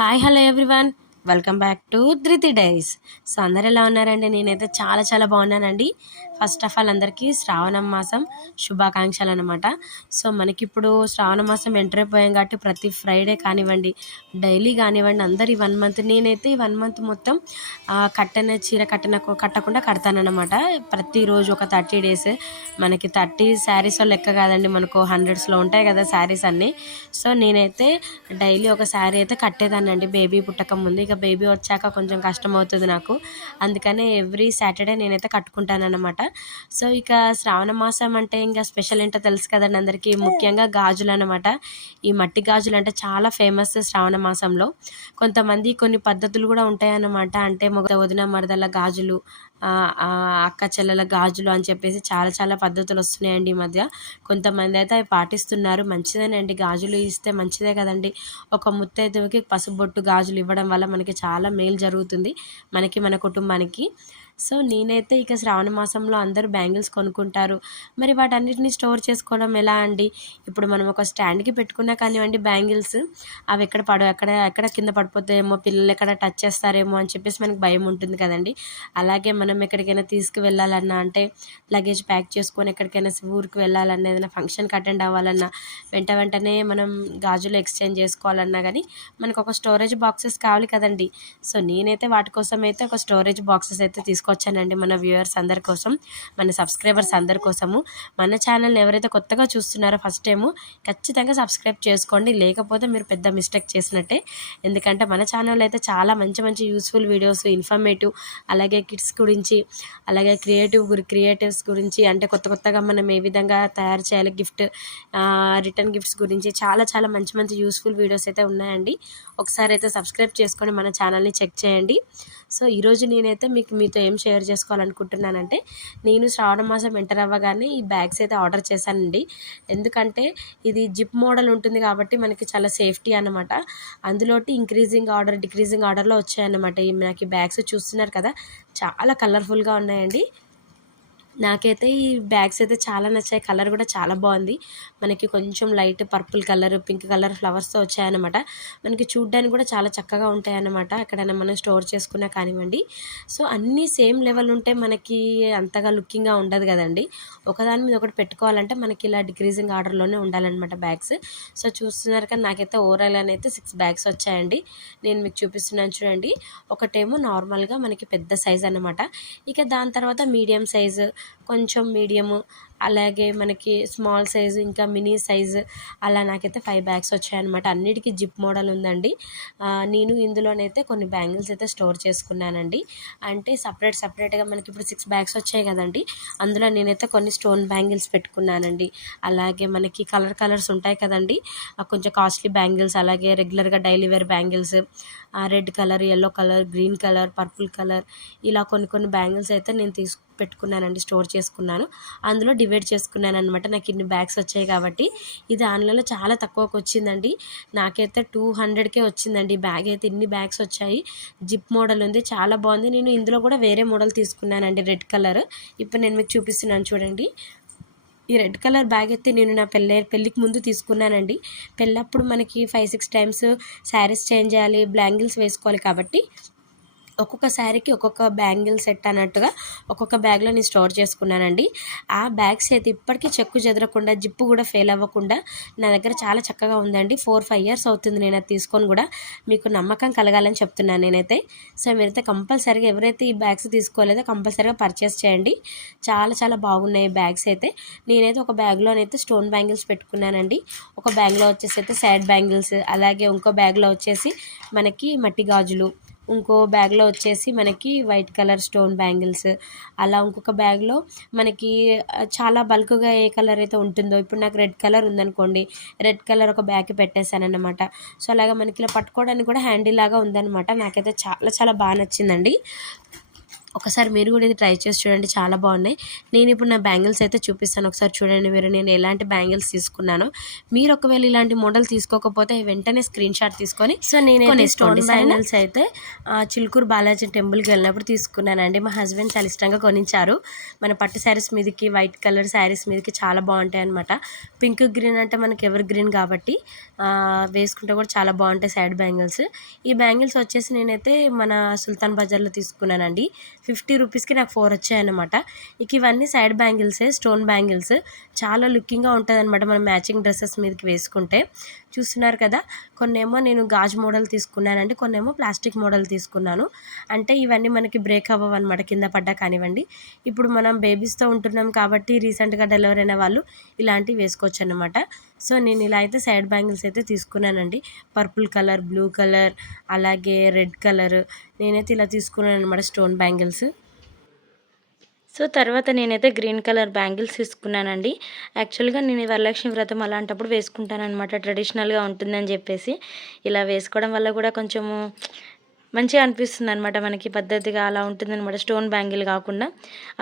Hi hello everyone. Welcome back to Dhruthi diaries. So అందరు ఎలా ఉన్నారండి? నేనైతే చాలా చాలా బాగున్నానండి. ఫస్ట్ ఆఫ్ ఆల్ అందరికీ శ్రావణ మాసం శుభాకాంక్షలు అనమాట సో మనకి ఇప్పుడు శ్రావణ మాసం ఎంటర్ అయిపోయాం కాబట్టి ప్రతి ఫ్రైడే కానివ్వండి డైలీ కానివ్వండి అందరు ఈ వన్ మంత్ నేనైతే ఈ వన్ మంత్ మొత్తం కట్టన చీర కట్టన కట్టకుండా కడతానమాట ప్రతిరోజు ఒక థర్టీ డేస్ మనకి థర్టీ శారీస్ లెక్క కాదండి మనకు హండ్రెడ్స్లో ఉంటాయి కదా శారీస్ అన్నీ. సో నేనైతే డైలీ ఒక శారీ అయితే కట్టేదానండి బేబీ పుట్టక ముందు. ఇక బేబీ వచ్చాక కొంచెం కష్టం అవుతుంది నాకు. అందుకనే ఎవ్రీ సాటర్డే నేనైతే కట్టుకుంటానమాట సో ఇక శ్రావణ మాసం అంటే ఇంకా స్పెషల్ ఏంటో తెలుసు కదండి అందరికీ. ముఖ్యంగా గాజులు అనమాట ఈ మట్టి గాజులు అంటే చాలా ఫేమస్ శ్రావణ మాసంలో. కొంతమంది కొన్ని పద్ధతులు కూడా ఉంటాయన్నమాట. అంటే మొగ వదిన మరదల గాజులు అక్క చెల్లెల గాజులు అని చెప్పేసి చాలా చాలా పద్ధతులు వస్తున్నాయండి ఈ మధ్య. కొంతమంది అయితే అవి పాటిస్తున్నారు. మంచిదేనండి. గాజులు ఇస్తే మంచిదే కదండి. ఒక ముత్తైదువుకి పసుబొట్టు గాజులు ఇవ్వడం వల్ల మనకి చాలా మేలు జరుగుతుంది. మనకి మన కుటుంబానికి. సో నేనైతే ఇక శ్రావణ మాసంలో అందరూ బ్యాంగిల్స్ కొనుక్కుంటారు. మరి వాటన్నిటిని స్టోర్ చేసుకోవడం ఎలా అండి? ఇప్పుడు మనం ఒక స్టాండ్కి పెట్టుకున్నా కానివ్వండి బ్యాంగిల్స్ అవి ఎక్కడ పడ ఎక్కడ ఎక్కడ కింద పడిపోతాయేమో పిల్లలు ఎక్కడ టచ్ చేస్తారేమో అని చెప్పేసి మనకి భయం ఉంటుంది కదండి. అలాగే మనం ఎక్కడికైనా తీసుకువెళ్ళాలన్నా అంటే లగేజ్ ప్యాక్ చేసుకొని ఎక్కడికైనా ఊరికి వెళ్ళాలన్నా ఏదైనా ఫంక్షన్కి అటెండ్ అవ్వాలన్నా వెంట వెంటనే మనం గాజులు ఎక్స్చేంజ్ చేసుకోవాలన్నా కానీ మనకు ఒక స్టోరేజ్ బాక్సెస్ కావాలి కదండి. సో నేనైతే వాటి కోసం అయితే ఒక స్టోరేజ్ బాక్సెస్ అయితే తీసుకొచ్చానండి మన వ్యూవర్స్ అందరి కోసం మన సబ్స్క్రైబర్స్ అందరి కోసము. మన ఛానల్ని ఎవరైతే కొత్తగా చూస్తున్నారో ఫస్ట్ టైము ఖచ్చితంగా సబ్స్క్రైబ్ చేసుకోండి. లేకపోతే మీరు పెద్ద మిస్టేక్ చేసినట్టే. ఎందుకంటే మన ఛానల్ అయితే చాలా మంచి మంచి యూస్ఫుల్ వీడియోస్ ఇన్ఫర్మేటివ్ అలాగే కిడ్స్ గురించి అలాగే క్రియేటివ్ క్రియేటివ్స్ గురించి అంటే కొత్త కొత్తగా మనం ఏ విధంగా తయారు చేయాలి గిఫ్ట్ రిటర్న్ గిఫ్ట్స్ గురించి చాలా చాలా మంచి మంచి యూస్ఫుల్ వీడియోస్ అయితే ఉన్నాయండి. ఒకసారి అయితే సబ్స్క్రైబ్ చేసుకొని మన ఛానల్ని చెక్ చేయండి. సో ఈరోజు నేనైతే మీకు మీతో ఏం షేర్ చేసుకోవాలనుకుంటున్నానంటే నేను శ్రావణ మాసం ఎంటర్ అవ్వగానే ఈ బ్యాగ్స్ అయితే ఆర్డర్ చేశానండి. ఎందుకంటే ఇది జిప్ మోడల్ ఉంటుంది కాబట్టి మనకి చాలా సేఫ్టీ అనమాట అందులోటి ఇంక్రీజింగ్ ఆర్డర్ డిక్రీజింగ్ ఆర్డర్లో వచ్చాయన్నమాట ఈ నాకు ఈ బ్యాగ్స్ చూస్తున్నారు కదా. చాలా కలర్ఫుల్గా ఉన్నాయండి. నాకైతే ఈ బ్యాగ్స్ అయితే చాలా నచ్చాయి. కలర్ కూడా చాలా బాగుంది. మనకి కొంచెం light purple colour pink colour ఫ్లవర్స్తో వచ్చాయన్నమాట. మనకి చూడ్డానికి కూడా చాలా చక్కగా ఉంటాయన్నమాట. ఎక్కడైనా మనం స్టోర్ చేసుకున్నా కానివ్వండి. సో అన్నీ సేమ్ లెవెల్ ఉంటే మనకి అంతగా లుకింగ్గా ఉండదు కదండి. ఒకదాని మీద ఒకటి పెట్టుకోవాలంటే మనకి ఇలా డిక్రీజింగ్ ఆర్డర్లోనే ఉండాలన్నమాట బ్యాగ్స్. సో చూస్తున్నారు కానీ నాకైతే ఓవరాల్ అయితే సిక్స్ బ్యాగ్స్ వచ్చాయండి. నేను మీకు చూపిస్తున్నాను చూడండి. ఒకటేమో నార్మల్గా మనకి పెద్ద సైజ్ అనమాట ఇక దాని తర్వాత మీడియం సైజు కొంచెం మీడియము అలాగే మనకి స్మాల్ సైజు ఇంకా మినీ సైజు అలా నాకైతే ఫైవ్ బ్యాగ్స్ వచ్చాయన్నమాట. అన్నిటికీ జిప్ మోడల్ ఉందండి. నేను ఇందులోనైతే కొన్ని బ్యాంగిల్స్ అయితే స్టోర్ చేసుకున్నానండి. అంటే సపరేట్ సపరేట్గా మనకి ఇప్పుడు సిక్స్ బ్యాగ్స్ వచ్చాయి కదండి. అందులో నేనైతే కొన్ని స్టోన్ బ్యాంగిల్స్ పెట్టుకున్నానండి. అలాగే మనకి కలర్ కలర్స్ ఉంటాయి కదండి. కొంచెం కాస్ట్లీ బ్యాంగిల్స్ అలాగే రెగ్యులర్గా daily wear bangles red colour yellow colour green colour purple colour ఇలా కొన్ని కొన్ని బ్యాంగిల్స్ అయితే నేను తీసుకు పెట్టుకున్నానండి స్టోర్ చేసుకున్నాను. అందులో డివైడ్ చేసుకున్నాను అనమాట నాకు ఇన్ని బ్యాగ్స్ వచ్చాయి కాబట్టి. ఇది ఆన్లైన్లో చాలా తక్కువకి వచ్చిందండి. నాకైతే టూ హండ్రెడ్కే వచ్చిందండి. బ్యాగ్ అయితే ఇన్ని బ్యాగ్స్ వచ్చాయి. జిప్ మోడల్ ఉంది. చాలా బాగుంది. నేను ఇందులో కూడా వేరే మోడల్ తీసుకున్నానండి రెడ్ కలర్. ఇప్పుడు నేను మీకు చూపిస్తున్నాను చూడండి. ఈ రెడ్ కలర్ బ్యాగ్ అయితే నేను నా పెళ్ళి పెళ్ళికి ముందు తీసుకున్నానండి. పెళ్ళప్పుడు మనకి five six times saris change చేయాలి బ్లాంగిల్స్ వేసుకోవాలి కాబట్టి ఒక్కొక్క శారీకి ఒక్కొక్క బ్యాంగిల్ సెట్ అన్నట్టుగా ఒక్కొక్క బ్యాగ్లో నేను స్టోర్ చేసుకున్నానండి. ఆ బ్యాగ్స్ అయితే ఇప్పటికీ చెక్కు చెదరకుండా జిప్పు కూడా ఫెయిల్ అవ్వకుండా నా దగ్గర చాలా చక్కగా ఉందండి. ఫోర్ ఫైవ్ ఇయర్స్ అవుతుంది నేను అది తీసుకొని కూడా మీకు నమ్మకం కలగాలని చెప్తున్నాను నేనైతే. సో మీరైతే కంపల్సరీగా ఎవరైతే ఈ బ్యాగ్స్ తీసుకోలేదో కంపల్సరీగా పర్చేస్ చేయండి. చాలా చాలా బాగున్నాయి బ్యాగ్స్ అయితే. నేనైతే ఒక బ్యాగ్లోనైతే స్టోన్ బ్యాంగిల్స్ పెట్టుకున్నానండి. ఒక బ్యాగ్లో వచ్చేసి అయితే సైడ్ బ్యాంగిల్స్ అలాగే ఇంకో బ్యాగ్లో వచ్చేసి మనకి మట్టి గాజులు ఇంకో బ్యాగ్లో వచ్చేసి మనకి వైట్ కలర్ స్టోన్ బ్యాంగిల్స్. అలా ఇంకొక బ్యాగ్లో మనకి చాలా బల్క్గా ఏ కలర్ అయితే ఉంటుందో ఇప్పుడు నాకు రెడ్ కలర్ ఉందనుకోండి రెడ్ కలర్ ఒక బ్యాగ్ పెట్టేశానన్నమాట. సో అలాగా మనకి ఇలా పట్టుకోవడానికి కూడా హ్యాండీ లాగా ఉందన్నమాట. నాకైతే చాలా చాలా బాగా నచ్చిందండి. ఒకసారి మీరు కూడా ఇది ట్రై చేసి చూడండి చాలా బాగున్నాయి. నేను ఇప్పుడు నా బ్యాంగిల్స్ అయితే చూపిస్తాను. ఒకసారి చూడండి మీరు నేను ఎలాంటి బ్యాంగిల్స్ తీసుకున్నానో. మీరు ఒకవేళ ఇలాంటి మోడల్ తీసుకోకపోతే వెంటనే స్క్రీన్ షాట్ తీసుకొని సో నేను స్టోన్. బ్యాంగిల్స్ అయితే చిలుకూరు బాలాజీ టెంపుల్కి వెళ్ళినప్పుడు తీసుకున్నానండి. మా హస్బెండ్ చాలా ఇష్టంగా కొనించారు మన పట్టు శారీస్ మీదకి వైట్ కలర్ శారీస్ మీదకి చాలా బాగుంటాయి అనమాట పింక్ గ్రీన్ అంటే మనకి ఎవర్ గ్రీన్ కాబట్టి వేసుకుంటే కూడా చాలా బాగుంటాయి సైడ్ బ్యాంగిల్స్ ఈ బ్యాంగిల్స్ వచ్చేసి నేనైతే మన సుల్తాన్ బజార్లో తీసుకున్నానండి. ఫిఫ్టీ రూపీస్కి నాకు ఫోర్ వచ్చాయన్నమాట. ఇక ఇవన్నీ సైడ్ బ్యాంగిల్సే స్టోన్ బ్యాంగిల్స్. చాలా లుకింగ్గా ఉంటుంది అనమాట మనం మ్యాచింగ్ డ్రెస్సెస్ మీదకి వేసుకుంటే. చూస్తున్నారు కదా కొన్నేమో నేను గాజు మోడల్ తీసుకున్నానండి కొన్నేమో ప్లాస్టిక్ మోడల్ తీసుకున్నాను. అంటే ఇవన్నీ మనకి బ్రేక్ అవ్వవు అనమాట కింద పడ్డా కానివ్వండి. ఇప్పుడు మనం బేబీస్తో ఉంటున్నాం కాబట్టి రీసెంట్గా డెలివరీ అయిన వాళ్ళు ఇలాంటివి వేసుకోవచ్చు అనమాట సో నేను ఇలా అయితే సైడ్ బ్యాంగిల్స్ అయితే తీసుకున్నానండి. పర్పుల్ కలర్ బ్లూ కలర్ అలాగే రెడ్ కలర్ నేనైతే ఇలా తీసుకున్నాను అనమాట స్టోన్ బ్యాంగిల్స్ సో తర్వాత నేనైతే గ్రీన్ కలర్ బ్యాంగిల్స్ తీసుకున్నానండి. యాక్చువల్గా నేను ఈ వరలక్ష్మి వ్రతం అలాంటప్పుడు వేసుకుంటానమాట ట్రెడిషనల్గా ఉంటుందని చెప్పేసి ఇలా వేసుకోవడం వల్ల కూడా కొంచెము మంచిగా అనిపిస్తుంది అనమాట మనకి పద్ధతిగా అలా ఉంటుందన్నమాట. స్టోన్ బ్యాంగిల్ కాకుండా.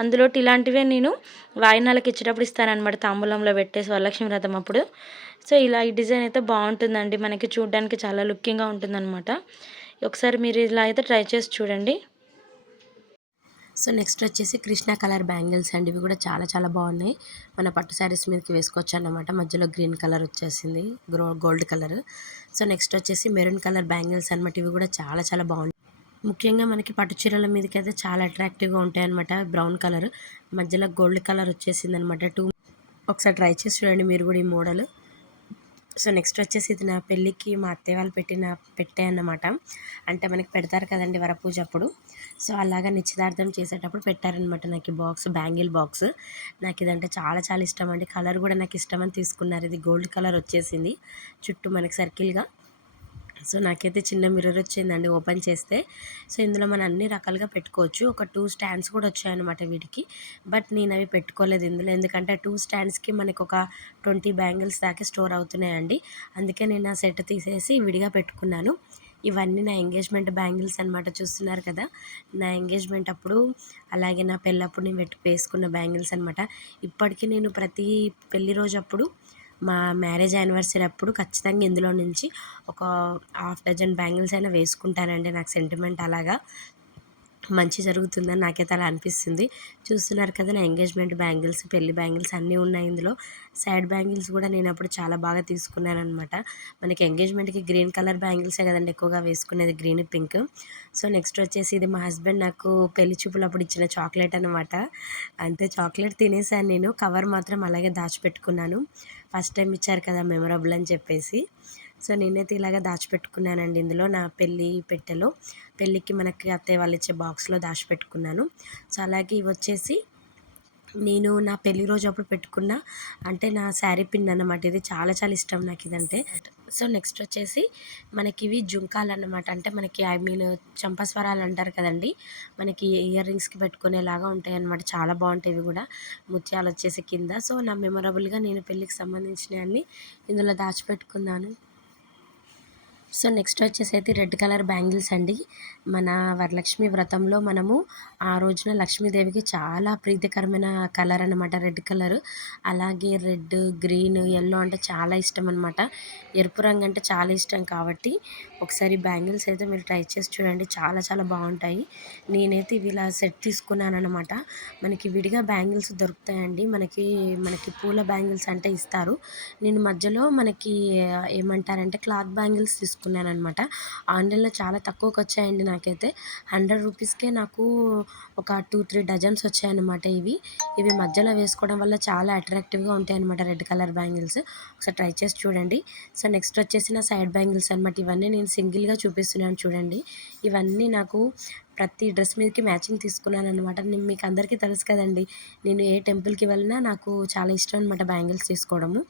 అందులో ఇలాంటివే నేను వాయినాలకు ఇచ్చేటప్పుడు ఇస్తానమాట తాంబూలంలో పెట్టేసి వరలక్ష్మి వ్రతం అప్పుడు. సో ఇలా ఈ డిజైన్ అయితే బాగుంటుందండి. మనకి చూడడానికి చాలా లుకింగ్గా ఉంటుందన్నమాట. ఒకసారి మీరు ఇలా అయితే ట్రై చేసి చూడండి. సో నెక్స్ట్ వచ్చేసి కృష్ణ కలర్ బ్యాంగిల్స్ అండి. ఇవి కూడా చాలా చాలా బాగున్నాయి. మన పట్టు శారీస్ మీదకి వేసుకోవచ్చు అన్నమాట మధ్యలో గ్రీన్ కలర్ వచ్చేసింది. గ్రో గోల్డ్ కలర్. సో నెక్స్ట్ వచ్చేసి మెరూన్ కలర్ బ్యాంగిల్స్ అనమాట ఇవి కూడా చాలా చాలా బాగున్నాయి. ముఖ్యంగా మనకి పట్టు చీరల మీదకి అయితే చాలా అట్రాక్టివ్గా ఉంటాయి అనమాట బ్రౌన్ కలర్. మధ్యలో గోల్డ్ కలర్ వచ్చేసింది అనమాట టూ ఒకసారి ట్రై చేసి చూడండి మీరు కూడా ఈ మోడల్. సో నెక్స్ట్ వచ్చేసి ఇది నా పెళ్ళికి మా అత్తయ్య వాళ్ళు పెట్టిన పెట్టే అన్నమాట. అంటే మనకి పెడతారు కదండి వరపూజ అప్పుడు. సో అలాగా నిశ్చితార్థం చేసేటప్పుడు పెట్టారనమాట నాకు ఈ బాక్స్ బ్యాంగిల్ బాక్స్. నాకు ఇదంటే చాలా చాలా ఇష్టం అండి. కలర్ కూడా నాకు ఇష్టం అని తీసుకున్నారు. ఇది గోల్డ్ కలర్ వచ్చేసింది. చుట్టూ మనకి సర్కిల్గా. సో నాకైతే చిన్న మిర్రర్ వచ్చిందండి ఓపెన్ చేస్తే. సో ఇందులో మనం అన్ని రకాలుగా పెట్టుకోవచ్చు. ఒక టూ స్టాండ్స్ కూడా వచ్చాయన్నమాట వీటికి. బట్ నేను అవి పెట్టుకోలేదు ఇందులో. ఎందుకంటే టూ స్టాండ్స్కి మనకు ఒక ట్వంటీ బ్యాంగిల్స్ దాకా స్టోర్ అవుతున్నాయండి. అందుకే నేను ఆ సెట్ తీసేసి విడిగా పెట్టుకున్నాను. ఇవన్నీ నా ఎంగేజ్మెంట్ బ్యాంగిల్స్ అనమాట చూస్తున్నారు కదా. నా ఎంగేజ్మెంట్ అప్పుడు అలాగే నా పెళ్ళప్పుడు నేను పెట్టు వేసుకున్న బ్యాంగిల్స్ అనమాట ఇప్పటికీ నేను ప్రతి పెళ్ళి రోజు అప్పుడు మా మ్యారేజ్ యానివర్సరీ అప్పుడు ఖచ్చితంగా ఇందులో నుంచి ఒక హాఫ్ డజన్ బ్యాంగిల్స్ అయినా వేసుకుంటానండి నాకు సెంటిమెంట్ అలాగా. మంచి జరుగుతుందని నాకైతే అలా అనిపిస్తుంది. చూస్తున్నారు కదా నా ఎంగేజ్మెంట్ బ్యాంగిల్స్ పెళ్ళి బ్యాంగిల్స్ అన్నీ ఉన్నాయి ఇందులో. సైడ్ బ్యాంగిల్స్ కూడా నేను అప్పుడు చాలా బాగా తీసుకున్నాను అనమాట మనకి ఎంగేజ్మెంట్కి గ్రీన్ కలర్ బ్యాంగిల్సే కదండి ఎక్కువగా వేసుకునేది గ్రీన్ పింక్. సో నెక్స్ట్ వచ్చేసి ఇది మా హస్బెండ్ నాకు పెళ్ళి చూపులు అప్పుడు ఇచ్చిన చాక్లెట్ అనమాట అంతే చాక్లెట్ తినేసాను నేను. కవర్ మాత్రం అలాగే దాచిపెట్టుకున్నాను. ఫస్ట్ టైం ఇచ్చారు కదా మెమరబుల్ అని చెప్పేసి. సో నేనైతే ఇలాగ దాచిపెట్టుకున్నానండి ఇందులో నా పెళ్ళి పెట్టెలో. పెళ్ళికి మనకి అత్తయ్య వాళ్ళు ఇచ్చే బాక్స్లో దాచిపెట్టుకున్నాను. సో అలాగే ఇవి వచ్చేసి నేను నా పెళ్ళి రోజు అప్పుడు పెట్టుకున్న అంటే నా శారీ పిన్ అన్నమాట. ఇది చాలా చాలా ఇష్టం నాకు ఇదంటే. సో నెక్స్ట్ వచ్చేసి మనకి ఇవి జుంకాలు అన్నమాట. అంటే మనకి ఐ మీన్ చంపస్వరాలు అంటారు కదండి. మనకి ఇయర్ రింగ్స్కి పెట్టుకునేలాగా ఉంటాయి అన్నమాట చాలా బాగుంటాయి ఇవి కూడా. ముత్యాలు వచ్చేసి కింద. సో నా మెమొరబుల్గా నేను పెళ్ళికి సంబంధించినవన్నీ ఇందులో దాచిపెట్టుకున్నాను. సో నెక్స్ట్ వచ్చేసి అయితే రెడ్ కలర్ బ్యాంగిల్స్ అండి. మన వరలక్ష్మి వ్రతంలో మనము ఆ రోజున లక్ష్మీదేవికి చాలా ప్రీతికరమైన కలర్ అనమాట రెడ్ కలర్. అలాగే రెడ్ గ్రీన్ ఎల్లో అంటే చాలా ఇష్టం అనమాట ఎరుపు రంగు అంటే చాలా ఇష్టం కాబట్టి ఒకసారి బ్యాంగిల్స్ అయితే మీరు ట్రై చేసి చూడండి. చాలా చాలా బాగుంటాయి. నేనైతే ఇవి ఇలా సెట్ తీసుకున్నాను అనమాట మనకి విడిగా బ్యాంగిల్స్ దొరుకుతాయండి. మనకి మనకి పూల బ్యాంగిల్స్ అంటే ఇస్తారు. నేను మధ్యలో మనకి ఏమంటారంటే క్లాత్ బ్యాంగిల్స్ తీసుకున్నాను అనమాట ఆన్లైన్లో చాలా తక్కువకి వచ్చాయండి నాకైతే. హండ్రెడ్ రూపీస్కే నాకు ఒక టూ త్రీ డజన్స్ వచ్చాయన్నమాట ఇవి. ఇవి మధ్యలో వేసుకోవడం వల్ల చాలా అట్రాక్టివ్గా ఉంటాయి అనమాట రెడ్ కలర్ బ్యాంగిల్స్. ఒకసారి ట్రై చేసి చూడండి. సో నెక్స్ట్ వచ్చేసి నా సైడ్ బ్యాంగిల్స్ అనమాట ఇవన్నీ నేను నేను సింగిల్గా చూపిస్తున్నాను చూడండి. ఇవన్నీ నాకు ప్రతి డ్రెస్ మీదకి మ్యాచింగ్ తీసుకున్నాను అనమాట నేను మీకు అందరికీ తెలుసు కదండి. నేను ఏ టెంపుల్కి వెళ్ళినా నాకు చాలా ఇష్టం అనమాట బ్యాంగిల్స్ తీసుకోవడము.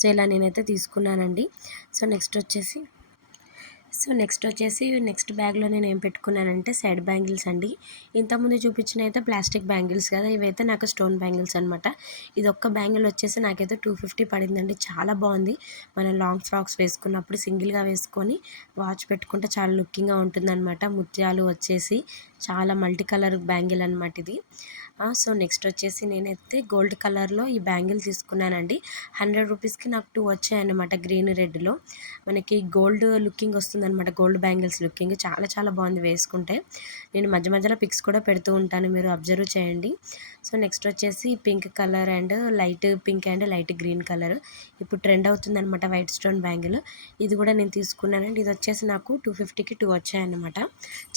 సో ఇలా నేనైతే తీసుకున్నానండి. సో నెక్స్ట్ వచ్చేసి సో నెక్స్ట్ వచ్చేసి నెక్స్ట్ బ్యాగ్లో నేను ఏం పెట్టుకున్నానంటే సైడ్ బ్యాంగిల్స్ అండి. ఇంతకుముందు చూపించిన అయితే ప్లాస్టిక్ బ్యాంగిల్స్ కదా ఇవైతే నాకు స్టోన్ బ్యాంగిల్స్ అనమాట ఇది ఒక్క బ్యాంగిల్ వచ్చేసి నాకైతే టూ ఫిఫ్టీ పడిందండి. చాలా బాగుంది. మనం లాంగ్ ఫ్రాక్స్ వేసుకున్నప్పుడు సింగిల్గా వేసుకొని వాచ్ పెట్టుకుంటే చాలా లుకింగ్గా ఉంటుందన్నమాట. ముత్యాలు వచ్చేసి చాలా మల్టీ కలర్ బ్యాంగిల్ అనమాట ఇది. సో నెక్స్ట్ వచ్చేసి నేనైతే గోల్డ్ కలర్లో ఈ బ్యాంగిల్ తీసుకున్నానండి. హండ్రెడ్ రూపీస్కి నాకు టూ వచ్చాయన్నమాట గ్రీన్ రెడ్లో. మనకి గోల్డ్ లుకింగ్ వస్తుందన్నమాట గోల్డ్ బ్యాంగిల్స్ లుకింగ్. చాలా చాలా బాగుంది వేసుకుంటే. నేను మధ్య మధ్యలో పిక్స్ కూడా పెడుతూ ఉంటాను మీరు అబ్జర్వ్ చేయండి. సో నెక్స్ట్ వచ్చేసి pink colour and light pink and light green colour. ఇప్పుడు ట్రెండ్ అవుతుందన్నమాట వైట్ స్టోన్ బ్యాంగిల్. ఇది కూడా నేను తీసుకున్నానండి. ఇది వచ్చేసి నాకు టూ ఫిఫ్టీకి టూ వచ్చాయన్నమాట.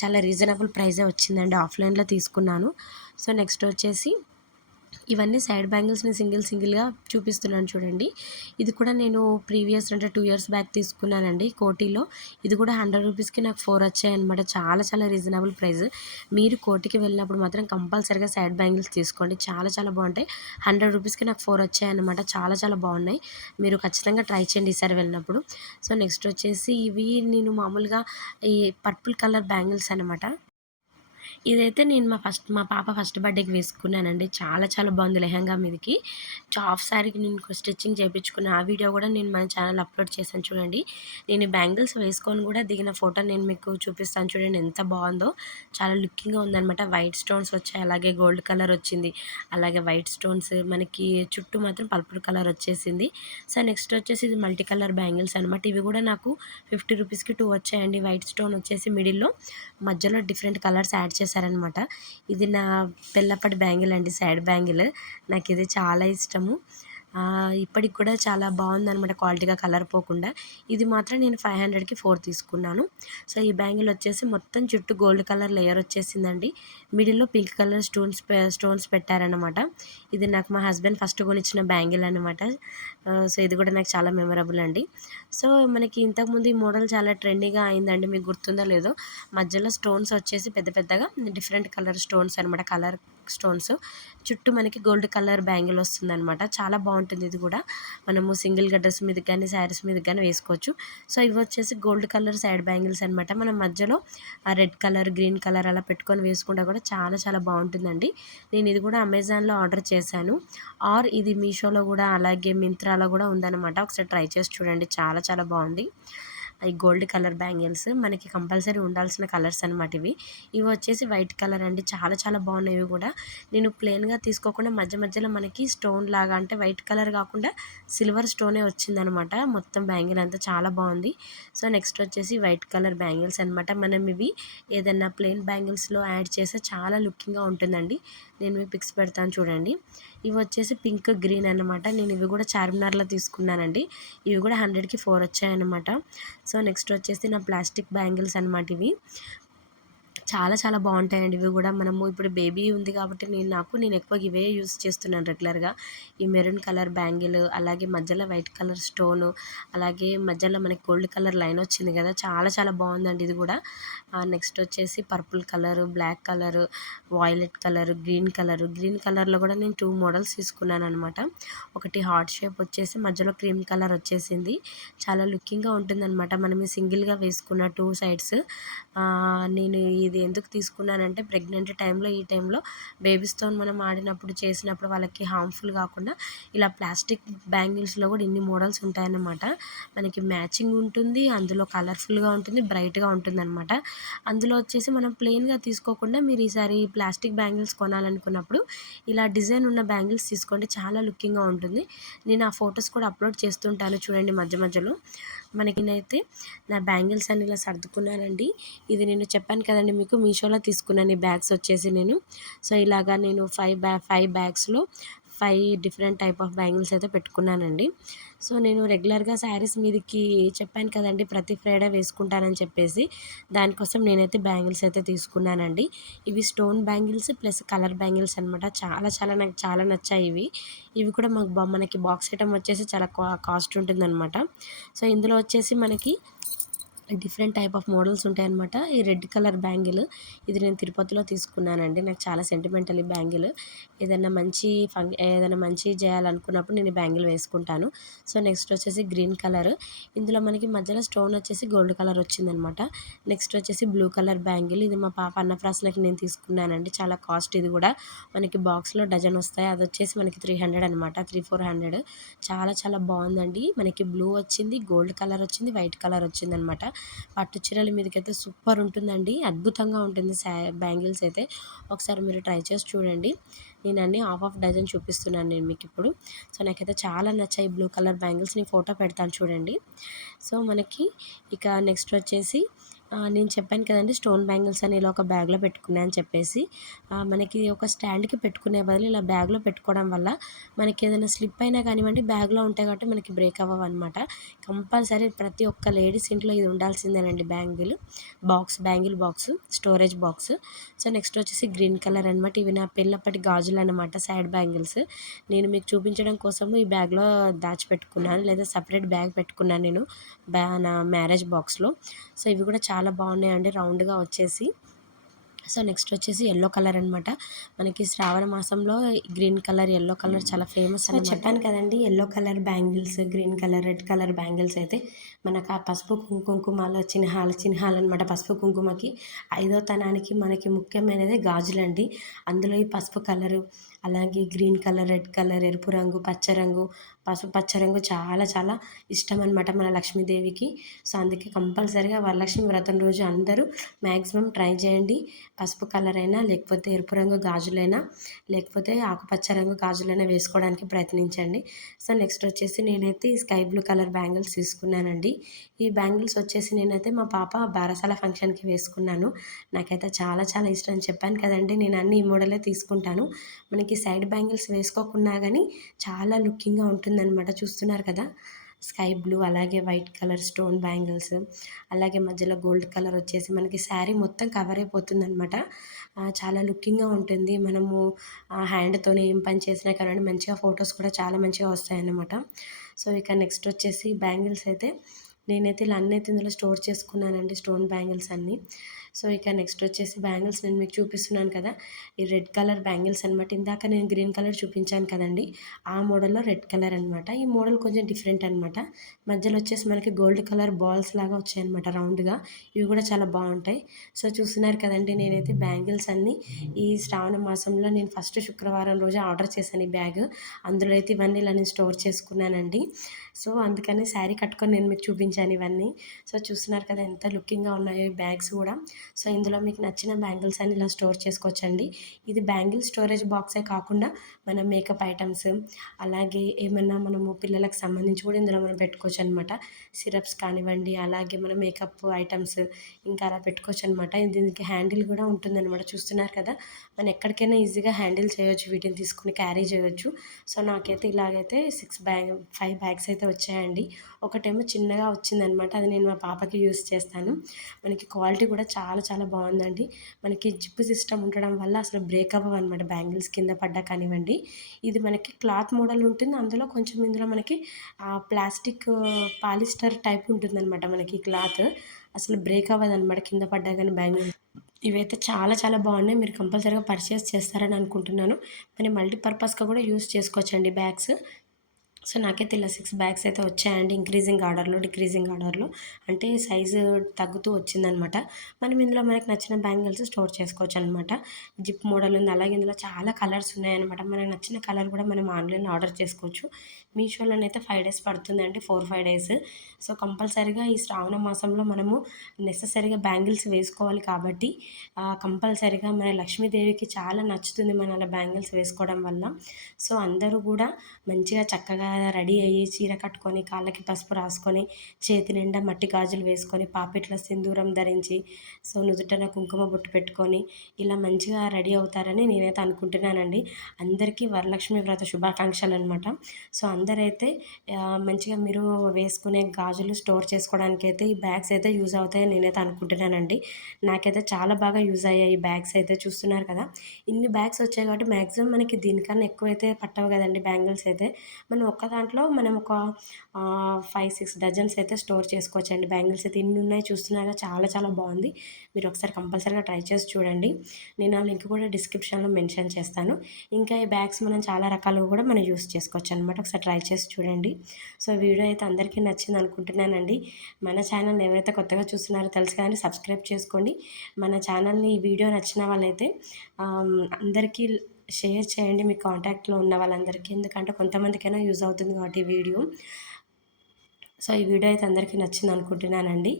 చాలా రీజనబుల్ ప్రైజే వచ్చిందండి. ఆఫ్లైన్లో తీసుకున్నాను. సో నెక్స్ట్ వచ్చేసి ఇవన్నీ సైడ్ బ్యాంగిల్స్ని సింగిల్ సింగిల్గా చూపిస్తున్నాను చూడండి. ఇది కూడా నేను ప్రీవియస్ అంటే టూ ఇయర్స్ బ్యాక్ తీసుకున్నానండి కోటిలో. ఇది కూడా హండ్రెడ్ రూపీస్కి నాకు ఫోర్ వచ్చాయన్నమాట చాలా చాలా రీజనబుల్ ప్రైస్. మీరు కోటికి వెళ్ళినప్పుడు మాత్రం కంపల్సరీగా సైడ్ బ్యాంగిల్స్ తీసుకోండి. చాలా చాలా బాగుంటాయి. హండ్రెడ్ రూపీస్కి నాకు ఫోర్ వచ్చాయి అనమాట చాలా చాలా బాగున్నాయి. మీరు ఖచ్చితంగా ట్రై చేయండి ఈసారి వెళ్ళినప్పుడు. సో నెక్స్ట్ వచ్చేసి ఇవి నేను మామూలుగా ఈ పర్పుల్ కలర్ బ్యాంగిల్స్ అనమాట ఇదైతే నేను మా ఫస్ట్ మా పాప ఫస్ట్ బర్త్డేకి వేసుకున్నానండి. చాలా చాలా బాగుంది లెహంగా మీదకి. చాఫ్ శారీకి నేను స్టిచ్చింగ్ చేయించుకున్న ఆ వీడియో కూడా నేను మన ఛానల్ అప్లోడ్ చేశాను చూడండి. నేను బ్యాంగిల్స్ వేసుకొని కూడా దిగిన ఫోటో నేను మీకు చూపిస్తాను చూడండి ఎంత బాగుందో. చాలా లుకింగ్గా ఉందన్నమాట. వైట్ స్టోన్స్ వచ్చాయి. అలాగే గోల్డ్ కలర్ వచ్చింది. అలాగే వైట్ స్టోన్స్ మనకి చుట్టూ మాత్రం పల్పుల్ కలర్ వచ్చేసింది. సో నెక్స్ట్ వచ్చేసి ఇది మల్టీ కలర్ బ్యాంగిల్స్ అనమాట ఇవి కూడా నాకు ఫిఫ్టీ రూపీస్కి టూ వచ్చాయండి. వైట్ స్టోన్ వచ్చేసి మిడిల్లో. మధ్యలో డిఫరెంట్ కలర్స్ యాడ్ ఇచ్చేసారనమాట ఇది నా పిల్లప్పటి బ్యాంగిల్ అండి సైడ్ బ్యాంగిల్. నాకు ఇది చాలా ఇష్టము. ఇప్పటికి కూడా చాలా బాగుందనమాట క్వాలిటీగా కలర్ పోకుండా. ఇది మాత్రం నేను ఫైవ్ హండ్రెడ్కి ఫోర్ తీసుకున్నాను. సో ఈ బ్యాంగిల్ వచ్చేసి మొత్తం చుట్టూ గోల్డ్ కలర్ లేయర్ వచ్చేసిందండి. మిడిల్లో పింక్ కలర్ స్టోన్స్ స్టోన్స్ పెట్టారనమాట. ఇది నాకు మా హస్బెండ్ ఫస్ట్ కొనిచ్చిన బ్యాంగిల్ అనమాట. సో ఇది కూడా నాకు చాలా మెమరబుల్ అండి. సో మనకి ఇంతకుముందు ఈ మోడల్ చాలా ట్రెండీగా అయిందండి మీకు గుర్తుందో లేదో. మధ్యలో స్టోన్స్ వచ్చేసి పెద్ద పెద్దగా డిఫరెంట్ కలర్ స్టోన్స్ అనమాట కలర్ స్టోన్స్. చుట్టూ మనకి గోల్డ్ కలర్ బ్యాంగిల్ వస్తుందన్నమాట. చాలా బాగుంటుంది ఇది కూడా. మనము సింగిల్గా డ్రెస్ మీద కానీ శారీస్ మీద కానీ వేసుకోవచ్చు. సో ఇవి వచ్చేసి గోల్డ్ కలర్ సైడ్ బ్యాంగిల్స్ అనమాట మనం మధ్యలో ఆ రెడ్ కలర్ గ్రీన్ కలర్ అలా పెట్టుకొని వేసుకుంటే కూడా చాలా చాలా బాగుంటుందండి. నేను ఇది కూడా అమెజాన్లో ఆర్డర్ చేశాను. ఆర్ ఇది మీషోలో కూడా అలాగే మింత్రాలో కూడా ఉందన్నమాట. ఒకసారి ట్రై చేసి చూడండి. చాలా చాలా బాగుంది. ఈ గోల్డ్ కలర్ బ్యాంగిల్స్ మనకి కంపల్సరీ ఉండాల్సిన కలర్స్ అనమాట ఇవి. ఇవి వచ్చేసి వైట్ కలర్ అండి. చాలా చాలా బాగున్నాయి ఇవి కూడా. నేను ప్లెయిన్గా తీసుకోకుండా మధ్య మధ్యలో మనకి స్టోన్ లాగా అంటే వైట్ కలర్ కాకుండా సిల్వర్ స్టోనే వచ్చిందనమాట మొత్తం బ్యాంగిల్ అంతా చాలా బాగుంది. సో నెక్స్ట్ వచ్చేసి వైట్ కలర్ బ్యాంగిల్స్ అనమాట మనం ఇవి ఏదైనా ప్లెయిన్ బ్యాంగిల్స్లో యాడ్ చేస్తే చాలా లుకింగ్గా ఉంటుందండి. నేను మీ పిక్స్ పెడతాను చూడండి. ఇవి వచ్చేసి పింక్ గ్రీన్ అనమాట నేను ఇవి కూడా చార్మినార్లో తీసుకున్నానండి. ఇవి కూడా హండ్రెడ్కి ఫోర్ వచ్చాయన్నమాట. సో నెక్స్ట్ వచ్చేసి నా ప్లాస్టిక్ బ్యాంగిల్స్ అనమాట ఇవి. చాలా చాలా బాగుంటాయండి. ఇవి కూడా మనము ఇప్పుడు బేబీ ఉంది కాబట్టి నేను నాకు నేను ఎక్కువ ఇవే యూస్ చేస్తున్నాను రెగ్యులర్గా. ఈ మెరూన్ కలర్ బ్యాంగిల్ అలాగే మధ్యలో వైట్ కలర్ స్టోను అలాగే మధ్యలో మనకి గోల్డ్ కలర్ లైన్ వచ్చింది కదా చాలా చాలా బాగుందండి ఇది కూడా. నెక్స్ట్ వచ్చేసి purple colour black colour violet colour green colour. Green కలర్లో కూడా నేను టూ మోడల్స్ తీసుకున్నాను అనమాట ఒకటి హార్ట్ షేప్ వచ్చేసి మధ్యలో క్రీమ్ కలర్ వచ్చేసింది. చాలా లుకింగ్గా ఉంటుందన్నమాట. మనం సింగిల్గా వేసుకున్న టూ సైడ్స్. నేను ఇది ఎందుకు తీసుకున్నానంటే ప్రెగ్నెంట్ టైంలో ఈ టైంలో బేబీస్తో మనం ఆడినప్పుడు చేసినప్పుడు వాళ్ళకి హార్మ్ఫుల్ కాకుండా ఇలా ప్లాస్టిక్ బ్యాంగిల్స్లో కూడా ఇన్ని మోడల్స్ ఉంటాయన్నమాట. మనకి మ్యాచింగ్ ఉంటుంది అందులో కలర్ఫుల్గా ఉంటుంది బ్రైట్గా ఉంటుంది అనమాట అందులో వచ్చేసి మనం ప్లెయిన్గా తీసుకోకుండా మీరు ఈసారి ప్లాస్టిక్ బ్యాంగిల్స్ కొనాలనుకున్నప్పుడు ఇలా డిజైన్ ఉన్న బ్యాంగిల్స్ తీసుకోండి చాలా లుకింగ్గా ఉంటుంది. నేను ఆ ఫొటోస్ కూడా అప్లోడ్ చేస్తుంటాను చూడండి మధ్య మధ్యలో. మనకి నేనైతే నా బ్యాంగిల్స్ అని ఇలా సర్దుకున్నానండి. ఇది నేను చెప్పాను కదండి మీకు మీషోలో తీసుకున్నాను. ఈ బ్యాగ్స్ వచ్చేసి నేను. సో ఇలాగా నేను ఫైవ్ బ్యా five బ్యాగ్స్లో five different type of bangles అయితే పెట్టుకున్నానండి. సో నేను రెగ్యులర్గా శారీస్ మీదకి చెప్పాను కదండి ప్రతి ఫ్రైడే వేసుకుంటానని చెప్పేసి. దానికోసం నేనైతే బ్యాంగిల్స్ అయితే తీసుకున్నానండి. ఇవి stone bangles plus colour bangles అనమాట చాలా చాలా నాకు చాలా నచ్చాయి ఇవి. ఇవి కూడా మాకు మనకి బాక్స్ ఐటమ్ వచ్చేసి చాలా కాస్ట్ ఉంటుందన్నమాట. సో ఇందులో వచ్చేసి మనకి డిఫరెంట్ టైప్ ఆఫ్ మోడల్స్ ఉంటాయన్నమాట. ఈ రెడ్ కలర్ బ్యాంగిల్ ఇది నేను తిరుపతిలో తీసుకున్నానండి. నాకు చాలా సెంటిమెంటల్ ఈ బ్యాంగిల్. ఏదైనా మంచి ఫంక్ ఏదైనా మంచి చేయాలనుకున్నప్పుడు నేను ఈ బ్యాంగిల్ వేసుకుంటాను. సో నెక్స్ట్ వచ్చేసి గ్రీన్ కలర్. ఇందులో మనకి మధ్యలో స్టోన్ వచ్చేసి గోల్డ్ కలర్ వచ్చిందనమాట నెక్స్ట్ వచ్చేసి బ్లూ కలర్ బ్యాంగిల్. ఇది మా పాప అన్నప్రాసనకి నేను తీసుకున్నానండి. చాలా కాస్ట్ ఇది కూడా. మనకి బాక్స్లో డజన్ వస్తాయి. అది వచ్చేసి మనకి త్రీ హండ్రెడ్ అనమాట త్రీ ఫోర్ హండ్రెడ్ చాలా చాలా బాగుందండి. మనకి బ్లూ వచ్చింది గోల్డ్ కలర్ వచ్చింది వైట్ కలర్ వచ్చింది అనమాట పట్టు చీరల మీదకైతే సూపర్ ఉంటుందండి. అద్భుతంగా ఉంటుంది శా బ్యాంగిల్స్ అయితే. ఒకసారి మీరు ట్రై చేసి చూడండి. నేను అన్ని హాఫ్ ఆఫ్ డజన్ చూపిస్తున్నాను నేను మీకు ఇప్పుడు. సో నాకైతే చాలా నచ్చాయి బ్లూ కలర్ బ్యాంగిల్స్. నేను ఫోటో పెడతాను చూడండి. సో మనకి ఇక నెక్స్ట్ వచ్చేసి నేను చెప్పాను కదండి స్టోన్ బ్యాంగిల్స్ అని ఇలా ఒక బ్యాగ్లో పెట్టుకున్నా అని చెప్పేసి మనకి ఒక స్టాండ్కి పెట్టుకునే బదులు ఇలా బ్యాగ్లో పెట్టుకోవడం వల్ల మనకి ఏదైనా స్లిప్ అయినా కానివ్వండి బ్యాగ్లో ఉంటాయి కాబట్టి మనకి బ్రేక్ అవ్వవన్నమాట. కంపల్సరీ ప్రతి ఒక్క లేడీస్ ఇంట్లో ఇది ఉండాల్సిందేనండి bangle box bangle box storage box. So next వచ్చేసి గ్రీన్ కలర్ అనమాట ఇవి నా పెళ్ళప్పటి గాజులు అనమాట సైడ్ బ్యాంగిల్స్. నేను మీకు చూపించడం కోసం ఈ బ్యాగ్లో దాచిపెట్టుకున్నాను లేదా సపరేట్ బ్యాగ్ పెట్టుకున్నాను నేను బ్యా నా మ్యారేజ్ బాక్స్లో. సో ఇవి కూడా చాలా బాగున్నాయండి రౌండ్గా వచ్చేసి. సో నెక్స్ట్ వచ్చేసి ఎల్లో కలర్ అనమాట మనకి శ్రావణ మాసంలో గ్రీన్ కలర్ ఎల్లో కలర్ చాలా ఫేమస్ అని చెప్పాను కదండి yellow colour bangles green colour red colour bangles అయితే మనకు ఆ పసుపు కుంకుమాల చిహ్నాలు చిహ్నాలు అనమాట పసుపు కుంకుమకి. ఐదో తనానికి మనకి ముఖ్యమైనదే గాజులండి. అందులో ఈ పసుపు కలరు అలాగే గ్రీన్ కలర్ రెడ్ కలర్ ఎరుపు రంగు పచ్చ రంగు పసుపు పచ్చ రంగు చాలా చాలా ఇష్టం అనమాట మన లక్ష్మీదేవికి. సో అందుకే కంపల్సరిగా వరలక్ష్మి వ్రతం రోజు అందరూ మ్యాక్సిమం ట్రై చేయండి. పసుపు కలర్ అయినా లేకపోతే ఎరుపు రంగు గాజులైనా లేకపోతే ఆకుపచ్చ రంగు గాజులైనా వేసుకోవడానికి ప్రయత్నించండి. సో నెక్స్ట్ వచ్చేసి నేనైతే ఈ స్కై బ్లూ కలర్ బ్యాంగిల్స్ తీసుకున్నానండి. ఈ బ్యాంగిల్స్ వచ్చేసి నేనైతే మా పాప బారసాల ఫంక్షన్కి వేసుకున్నాను. నాకైతే చాలా చాలా ఇష్టం చెప్పాను కదండి. నేను అన్ని ఈ మోడలే తీసుకుంటాను. మనకి సైడ్ బ్యాంగిల్స్ వేసుకోకున్నా కానీ చాలా లుకింగ్గా ఉంటుందన్నమాట. చూస్తున్నారు కదా? స్కై బ్లూ అలాగే వైట్ కలర్ స్టోన్ బ్యాంగిల్స్ అలాగే మధ్యలో గోల్డ్ కలర్ వచ్చేసి మనకి శారీ మొత్తం కవర్ అయిపోతుంది అనమాట చాలా లుకింగ్గా ఉంటుంది. మనము హ్యాండ్తో ఏం పని చేసినా కానీ మంచిగా ఫొటోస్ కూడా చాలా మంచిగా వస్తాయన్నమాట. సో ఇక నెక్స్ట్ వచ్చేసి బ్యాంగిల్స్ అయితే నేనైతే ఇలా అన్నీ అయితే ఇందులో స్టోర్ చేసుకున్నానండి స్టోన్ బ్యాంగిల్స్ అన్నీ. సో ఇక నెక్స్ట్ వచ్చేసి బ్యాంగిల్స్ నేను మీకు చూపిస్తున్నాను కదా. ఈ రెడ్ కలర్ బ్యాంగిల్స్ అనమాట ఇందాక నేను గ్రీన్ కలర్ చూపించాను కదండి. ఆ మోడల్లో రెడ్ కలర్ అనమాట ఈ మోడల్ కొంచెం డిఫరెంట్ అనమాట మధ్యలో వచ్చేసి మనకి గోల్డ్ కలర్ బాల్స్ లాగా వచ్చాయన్నమాట రౌండ్గా. ఇవి కూడా చాలా బాగుంటాయి. సో చూస్తున్నారు కదండి నేనైతే బ్యాంగిల్స్ అన్నీ ఈ శ్రావణ మాసంలో నేను ఫస్ట్ శుక్రవారం రోజు ఆర్డర్ చేశాను ఈ బ్యాగ్. అందులో అయితే ఇవన్నీ ఇలా నేను స్టోర్ చేసుకున్నానండి. సో అందుకని శారీ కట్టుకొని నేను మీకు చూపించాను ఇవన్నీ. సో చూస్తున్నారు కదా ఎంత లుకింగ్గా ఉన్నాయో ఈ బ్యాగ్స్ కూడా. సో ఇందులో మీకు నచ్చిన బ్యాంగిల్స్ అని ఇలా స్టోర్ చేసుకోవచ్చండి. ఇది బ్యాంగిల్ స్టోరేజ్ బాక్సే కాకుండా మన మేకప్ ఐటమ్స్ అలాగే ఏమన్నా మనము పిల్లలకు సంబంధించి కూడా ఇందులో మనం పెట్టుకోవచ్చు అనమాట సిరప్స్ కానివ్వండి అలాగే మన మేకప్ ఐటమ్స్ ఇంకా అలా పెట్టుకోవచ్చు అనమాట దీనికి హ్యాండిల్ కూడా ఉంటుందన్నమాట చూస్తున్నారు కదా మనం ఎక్కడికైనా ఈజీగా హ్యాండిల్ చేయొచ్చు వీటిని తీసుకుని క్యారీ చేయొచ్చు. సో నాకైతే ఇలాగైతే సిక్స్ బ్యాగ్ ఫైవ్ బ్యాగ్స్ అయితే వచ్చాయండి. ఒకటేమో చిన్నగా వచ్చిందనమాట అది నేను మా పాపకి యూస్ చేస్తాను. మనకి క్వాలిటీ కూడా చాలా చాలా బాగుందండి. మనకి జిప్ సిస్టమ్ ఉండడం వల్ల అసలు బ్రేక్ అవ్వవు అనమాట బ్యాంగిల్స్ కింద పడ్డా కానివ్వండి. ఇది మనకి క్లాత్ మోడల్ ఉంటుంది. అందులో కొంచెం ఇందులో మనకి ప్లాస్టిక్ పాలిస్టర్ టైప్ ఉంటుందన్నమాట మనకి క్లాత్. అసలు బ్రేక్ అవ్వదు అనమాట కింద పడ్డా కానీ బ్యాంగిల్స్. ఇవైతే చాలా చాలా బాగున్నాయి. మీరు కంపల్సరీగా పర్చేస్ చేస్తారని అనుకుంటున్నాను. మరి మల్టీపర్పస్గా కూడా యూస్ చేసుకోవచ్చండి బ్యాగ్స్. సో నాకైతే ఇలా సిక్స్ బ్యాగ్స్ అయితే వచ్చాయండి ఇంక్రీజింగ్ ఆర్డర్లో డిక్రీజింగ్ ఆర్డర్లో. అంటే సైజు తగ్గుతూ వచ్చిందనమాట. మనం ఇందులో మనకు నచ్చిన బ్యాంగిల్స్ స్టోర్ చేసుకోవచ్చు అనమాట జిప్ మోడల్ ఉంది అలాగే ఇందులో చాలా కలర్స్ ఉన్నాయన్నమాట మనకు నచ్చిన కలర్ కూడా మనం ఆన్లైన్లో ఆర్డర్ చేసుకోవచ్చు. మీషోలోనైతే ఫైవ్ డేస్ పడుతుందండి ఫోర్ ఫైవ్ డేస్. సో కంపల్సరీగా ఈ శ్రావణ మాసంలో మనము నెససరీగా బ్యాంగిల్స్ వేసుకోవాలి కాబట్టి కంపల్సరీగా మన లక్ష్మీదేవికి చాలా నచ్చుతుంది మన అలా బ్యాంగిల్స్ వేసుకోవడం వల్ల. సో అందరూ కూడా మంచిగా చక్కగా రెడీ అయ్యి చీర కట్టుకొని కాళ్ళకి పసుపు రాసుకొని చేతి నిండా మట్టి గాజులు వేసుకొని పాపిట్ల సింధూరం ధరించి సో నుదుటన కుంకుమ బొట్టు పెట్టుకొని ఇలా మంచిగా రెడీ అవుతారని నేనైతే అనుకుంటున్నానండి. అందరికీ వరలక్ష్మి వ్రత శుభాకాంక్షలు అనమాట సో అందరైతే మంచిగా మీరు వేసుకునే గాజులు స్టోర్ చేసుకోవడానికి అయితే ఈ బ్యాగ్స్ అయితే యూజ్ అవుతాయని నేనైతే అనుకుంటున్నానండి. నాకైతే చాలా బాగా యూజ్ అయ్యాయి ఈ బ్యాగ్స్ అయితే చూస్తున్నారు కదా. ఇన్ని బ్యాగ్స్ వచ్చాయి కాబట్టి మ్యాక్సిమం మనకి దీనికన్నా ఎక్కువ అయితే పట్టవు కదండి బ్యాంగిల్స్ అయితే. మనం ఒక్క ఒక్క దాంట్లో మనం ఒక ఫైవ్ సిక్స్ డజన్స్ అయితే స్టోర్ చేసుకోవచ్చండి. బ్యాంగిల్స్ అయితే ఇన్ని ఉన్నాయి చూస్తున్నారా చాలా చాలా బాగుంది. మీరు ఒకసారి కంపల్సరీగా ట్రై చేసి చూడండి. నేను ఆ లింక్ కూడా డిస్క్రిప్షన్లో మెన్షన్ చేస్తాను. ఇంకా ఈ బ్యాగ్స్ మనం చాలా రకాలుగా కూడా మనం యూస్ చేసుకోవచ్చు అనమాట ఒకసారి ట్రై చేసి చూడండి. సో వీడియో అయితే అందరికీ నచ్చింది అనుకుంటున్నానండి. మన ఛానల్ ఎవరైతే కొత్తగా చూస్తున్నారో తెలుసు కదండి సబ్స్క్రైబ్ చేసుకోండి. మన ఛానల్ని ఈ వీడియో నచ్చిన వాళ్ళైతే అందరికీ షేర్ చేయండి మీ కాంటాక్ట్లో ఉన్న వాళ్ళందరికీ. ఎందుకంటే కొంతమందికైనా యూజ్ అవుతుంది కాబట్టి ఈ వీడియో. సో ఈ వీడియో అయితే అందరికీ నచ్చింది అనుకుంటున్నానండి.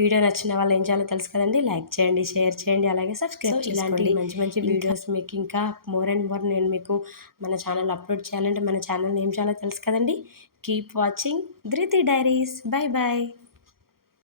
వీడియో నచ్చిన వాళ్ళు ఏం చేయాలో తెలుసు కదండి. లైక్ చేయండి షేర్ చేయండి అలాగే సబ్స్క్రైబ్ ఇలాంటి మంచి మంచి వీడియోస్ మీకు ఇంకా మోర్ అండ్ మోర్ నేను మీకు మన ఛానల్ అప్లోడ్ చేయాలంటే మన ఛానల్ ఏం చేయాలో తెలుసు కదండి. Keep watching Dhruti diaries. Bye bye